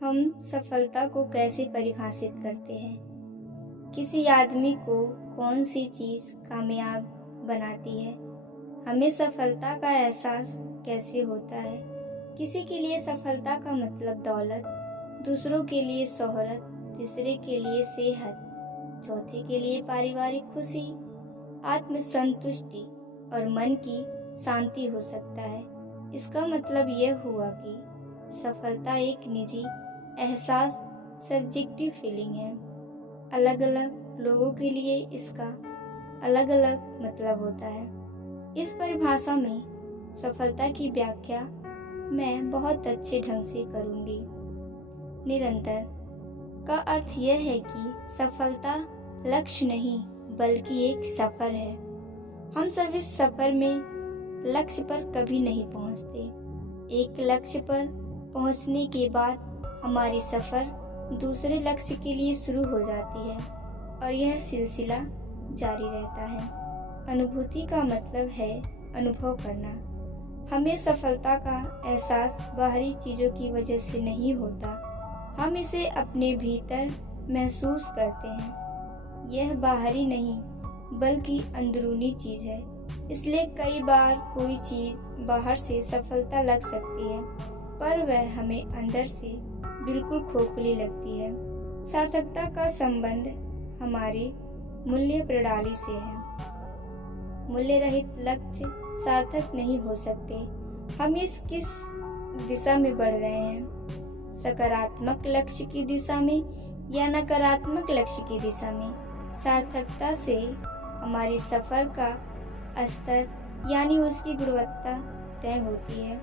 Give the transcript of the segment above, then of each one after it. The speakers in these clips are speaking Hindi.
हम सफलता को कैसे परिभाषित करते हैं? किसी आदमी को कौन सी चीज़ कामयाब बनाती है? हमें सफलता का एहसास कैसे होता है? किसी के लिए सफलता का मतलब दौलत, दूसरों के लिए शोहरत, तीसरे के लिए सेहत, चौथे के लिए पारिवारिक खुशी, आत्मसंतुष्टि और मन की शांति हो सकता है। इसका मतलब यह हुआ कि सफलता एक निजी एहसास, सब्जेक्टिव फीलिंग है। अलग अलग लोगों के लिए इसका अलग अलग मतलब होता है। इस परिभाषा में सफलता की व्याख्या मैं बहुत अच्छे ढंग से करूंगी। निरंतर का अर्थ यह है कि सफलता लक्ष्य नहीं बल्कि एक सफर है। हम सब इस सफर में लक्ष्य पर कभी नहीं पहुंचते। एक लक्ष्य पर पहुंचने के बाद हमारी सफर दूसरे लक्ष्य के लिए शुरू हो जाती है और यह सिलसिला जारी रहता है। अनुभूति का मतलब है अनुभव करना। हमें सफलता का एहसास बाहरी चीजों की वजह से नहीं होता, हम इसे अपने भीतर महसूस करते हैं। यह बाहरी नहीं बल्कि अंदरूनी चीज है। इसलिए कई बार कोई चीज बाहर से सफलता लग सकती है पर वह हमें अंदर से बिल्कुल खोखली लगती है। सार्थकता का संबंध हमारी मूल्य प्रणाली से है। मूल्य रहित लक्ष्य सार्थक नहीं हो सकते। हम इस किस दिशा में बढ़ रहे हैं, सकारात्मक लक्ष्य की दिशा में या नकारात्मक लक्ष्य की दिशा में। सार्थकता से हमारी सफर का स्तर यानी उसकी गुणवत्ता तय होती है।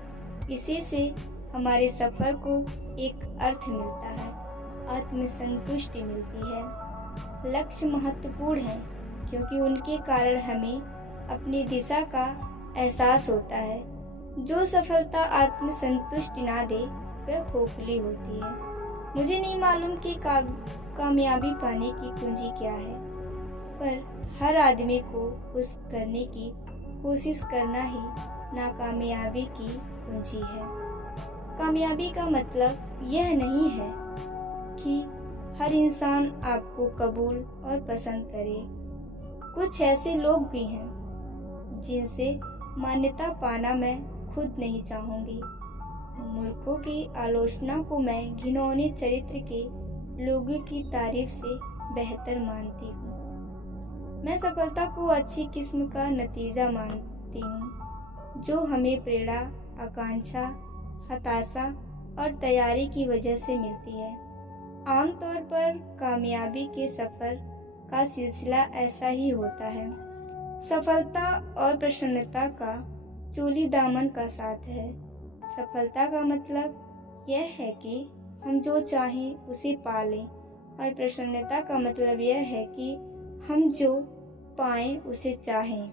इसी से हमारे सफर को एक अर्थ मिलता है, आत्मसंतुष्टि मिलती है। लक्ष्य महत्वपूर्ण है क्योंकि उनके कारण हमें अपनी दिशा का एहसास होता है। जो सफलता आत्मसंतुष्टि ना दे वह खोखली होती है। मुझे नहीं मालूम कि कामयाबी पाने की कुंजी क्या है, पर हर आदमी को खुश करने की कोशिश करना ही नाकामयाबी की कुंजी है। कामयाबी का मतलब यह नहीं है कि हर इंसान आपको कबूल और पसंद करे। कुछ ऐसे लोग भी हैं जिनसे मान्यता पाना मैं खुद नहीं चाहूंगी। मूर्खों की आलोचना को मैं घिनौने चरित्र के लोगों की तारीफ से बेहतर मानती हूँ। मैं सफलता को अच्छी किस्म का नतीजा मानती हूँ जो हमें प्रेरणा, आकांक्षा, हताशा और तैयारी की वजह से मिलती है। आमतौर पर कामयाबी के सफर का सिलसिला ऐसा ही होता है। सफलता और प्रसन्नता का चोली दामन का साथ है। सफलता का मतलब यह है कि हम जो चाहें उसे पा लें और प्रसन्नता का मतलब यह है कि हम जो पाएं उसे चाहें।